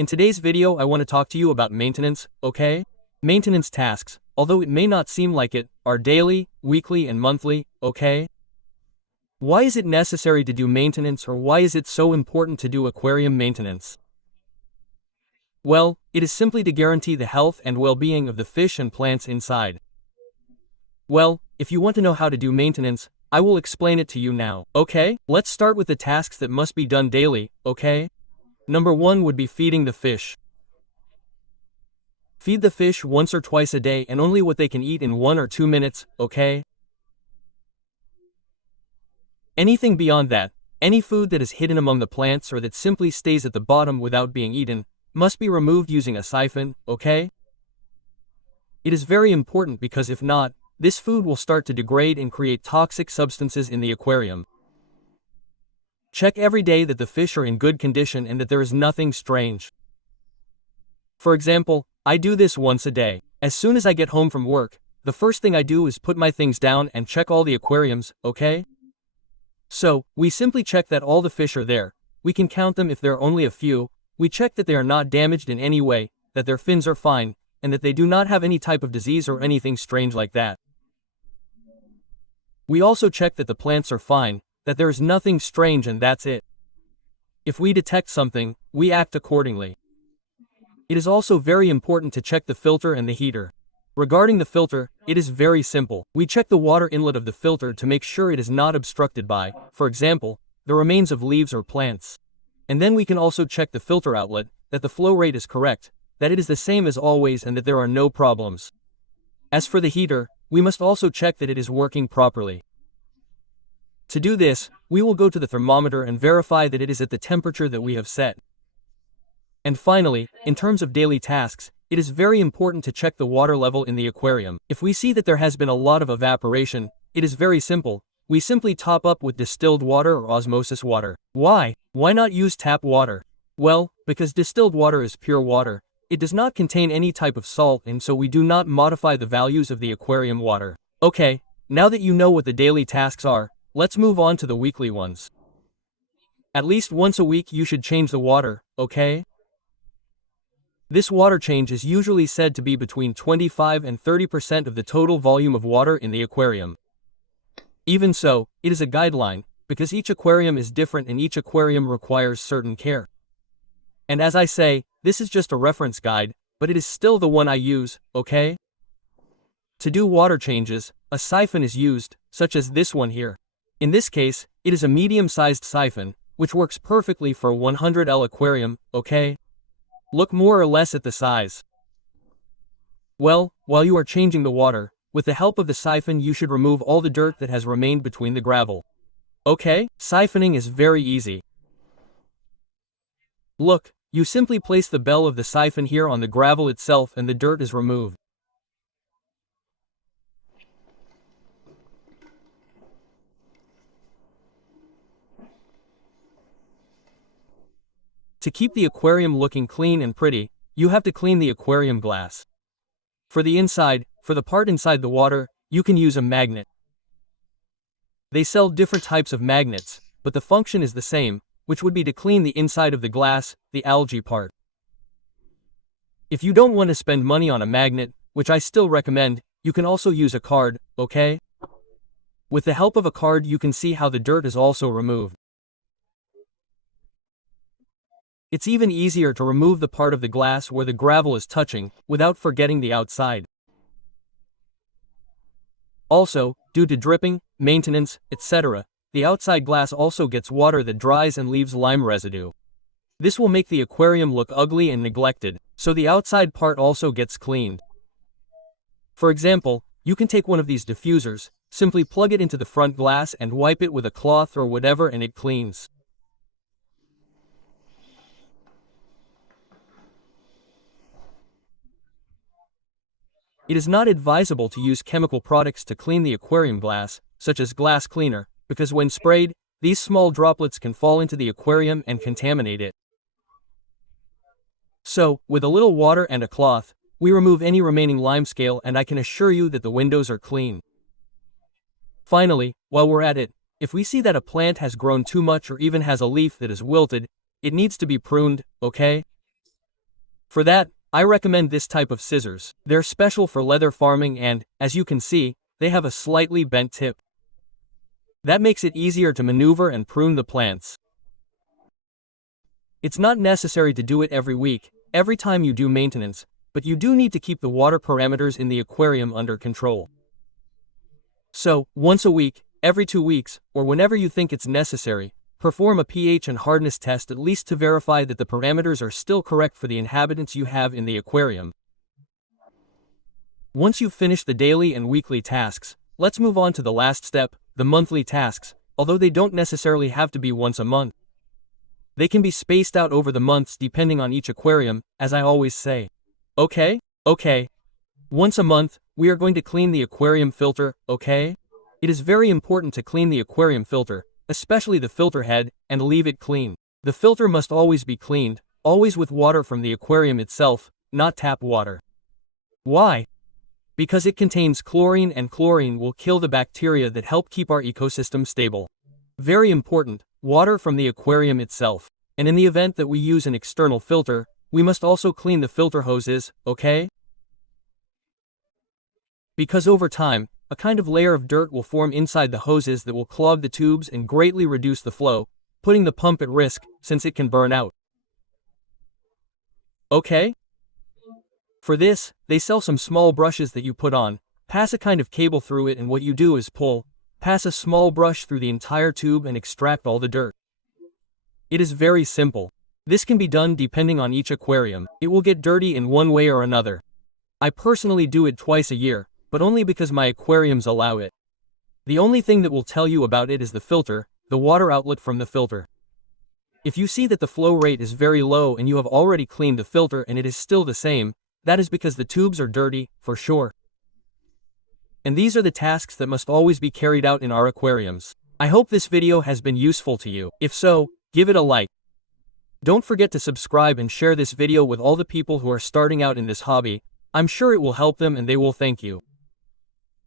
In today's video I want to talk to you about maintenance, okay? Maintenance tasks, although it may not seem like it, are daily, weekly and monthly, okay? Why is it necessary to do maintenance, or why is it so important to do aquarium maintenance? Well, it is simply to guarantee the health and well-being of the fish and plants inside. Well, if you want to know how to do maintenance, I will explain it to you now, okay? Let's start with the tasks that must be done daily, okay? Number 1 would be feeding the fish. Feed the fish once or twice a day and only what they can eat in 1 or 2 minutes, okay? Anything beyond that, any food that is hidden among the plants or that simply stays at the bottom without being eaten, must be removed using a siphon, okay? It is very important because if not, this food will start to degrade and create toxic substances in the aquarium. Check every day that the fish are in good condition and that there is nothing strange. For example, I do this once a day. As soon as I get home from work, the first thing I do is put my things down and check all the aquariums, okay? So, we simply check that all the fish are there. We can count them if there are only a few. We check that they are not damaged in any way, that their fins are fine, and that they do not have any type of disease or anything strange like that. We also check that the plants are fine, that there is nothing strange, and that's it. If we detect something, we act accordingly. It is also very important to check the filter and the heater. Regarding the filter, it is very simple. We check the water inlet of the filter to make sure it is not obstructed by, for example, the remains of leaves or plants. And then we can also check the filter outlet, that the flow rate is correct, that it is the same as always, and that there are no problems. As for the heater, we must also check that it is working properly. To do this, we will go to the thermometer and verify that it is at the temperature that we have set. And finally, in terms of daily tasks, it is very important to check the water level in the aquarium. If we see that there has been a lot of evaporation, it is very simple. We simply top up with distilled water or osmosis water. Why? Why not use tap water? Well, because distilled water is pure water. It does not contain any type of salt, and so we do not modify the values of the aquarium water. Okay, now that you know what the daily tasks are, let's move on to the weekly ones. At least once a week you should change the water, okay? This water change is usually said to be between 25 and 30% of the total volume of water in the aquarium. Even so, it is a guideline, because each aquarium is different and each aquarium requires certain care. And as I say, this is just a reference guide, but it is still the one I use, okay? To do water changes, a siphon is used, such as this one here. In this case, it is a medium-sized siphon, which works perfectly for a 100L aquarium, okay? Look more or less at the size. Well, while you are changing the water, with the help of the siphon you should remove all the dirt that has remained between the gravel. Okay, siphoning is very easy. Look, you simply place the bell of the siphon here on the gravel itself and the dirt is removed. To keep the aquarium looking clean and pretty, you have to clean the aquarium glass. For the inside, for the part inside the water, you can use a magnet. They sell different types of magnets, but the function is the same, which would be to clean the inside of the glass, the algae part. If you don't want to spend money on a magnet, which I still recommend, you can also use a card, okay? With the help of a card you can see how the dirt is also removed. It's even easier to remove the part of the glass where the gravel is touching, without forgetting the outside. Also, due to dripping, maintenance, etc., the outside glass also gets water that dries and leaves lime residue. This will make the aquarium look ugly and neglected, so the outside part also gets cleaned. For example, you can take one of these diffusers, simply plug it into the front glass and wipe it with a cloth or whatever and it cleans. It is not advisable to use chemical products to clean the aquarium glass, such as glass cleaner, because when sprayed, these small droplets can fall into the aquarium and contaminate it. So, with a little water and a cloth, we remove any remaining limescale and I can assure you that the windows are clean. Finally, while we're at it, if we see that a plant has grown too much or even has a leaf that is wilted, it needs to be pruned, okay? For that, I recommend this type of scissors. They're special for leather farming and, as you can see, they have a slightly bent tip. That makes it easier to maneuver and prune the plants. It's not necessary to do it every week, every time you do maintenance, but you do need to keep the water parameters in the aquarium under control. So, once a week, every 2 weeks, or whenever you think it's necessary, perform a pH and hardness test at least to verify that the parameters are still correct for the inhabitants you have in the aquarium. Once you've finished the daily and weekly tasks, let's move on to the last step, the monthly tasks, although they don't necessarily have to be once a month. They can be spaced out over the months depending on each aquarium, as I always say. Okay? Once a month, we are going to clean the aquarium filter, okay? It is very important to clean the aquarium filter, especially the filter head, and leave it clean. The filter must always be cleaned, always with water from the aquarium itself, not tap water. Why? Because it contains chlorine and chlorine will kill the bacteria that help keep our ecosystem stable. Very important, water from the aquarium itself. And in the event that we use an external filter, we must also clean the filter hoses, okay? Because over time, a kind of layer of dirt will form inside the hoses that will clog the tubes and greatly reduce the flow, putting the pump at risk, since it can burn out. Okay? For this, they sell some small brushes that you put on, pass a kind of cable through it, and what you do is pass a small brush through the entire tube and extract all the dirt. It is very simple. This can be done depending on each aquarium. It will get dirty in one way or another. I personally do it twice a year, but only because my aquariums allow it. The only thing that will tell you about it is the filter, the water outlet from the filter. If you see that the flow rate is very low and you have already cleaned the filter and it is still the same, that is because the tubes are dirty, for sure. And these are the tasks that must always be carried out in our aquariums. I hope this video has been useful to you. If so, give it a like. Don't forget to subscribe and share this video with all the people who are starting out in this hobby. I'm sure it will help them and they will thank you.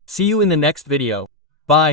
See you in the next video. Bye.